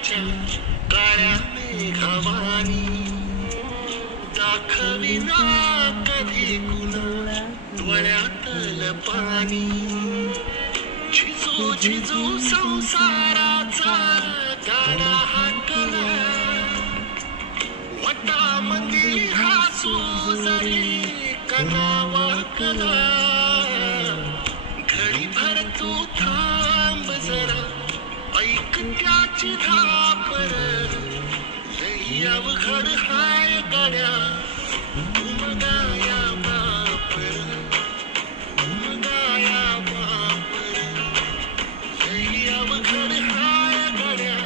वाऱ्याच्या काळ्या मेघवानी दाखविना कधी कुणा डोळ्यातलं पाणी झिजू झिजू संसाराचा गाडा हाकला वटामध्ये हसू जरी कणावा कला घडी भर तू थांब जरा ऐक त्याची धापर लई अवघड हाय गड्या उमगाया बापर उमगाया बापर लई अवघड हाय गड्या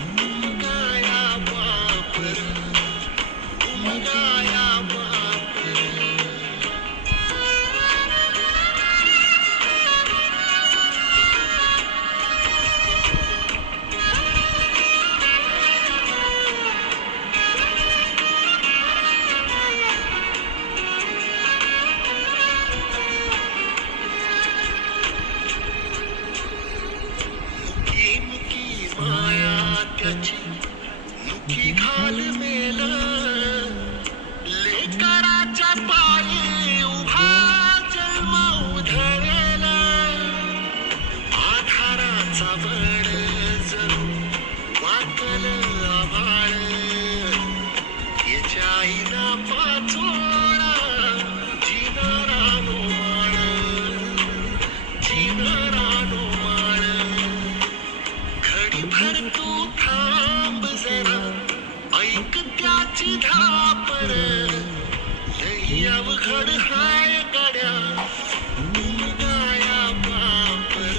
उमगाया बापर उमगाया बापर त्याची मुखी घाल मेल लेकराच्या पायी उभा जन्म उधळला आधाराचा बळ जणू वाकल आभाळ याच्या आईना पाचोळा जिनारानो माळ जिनारानो माळ घडी भर तू थांब जरा ऐक त्याची धापर लई अवघड हाय गड्या उमगाया बापर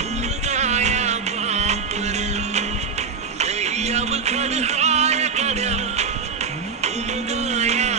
उमगाया बापर लई अवघड हाय गड्या उमगाया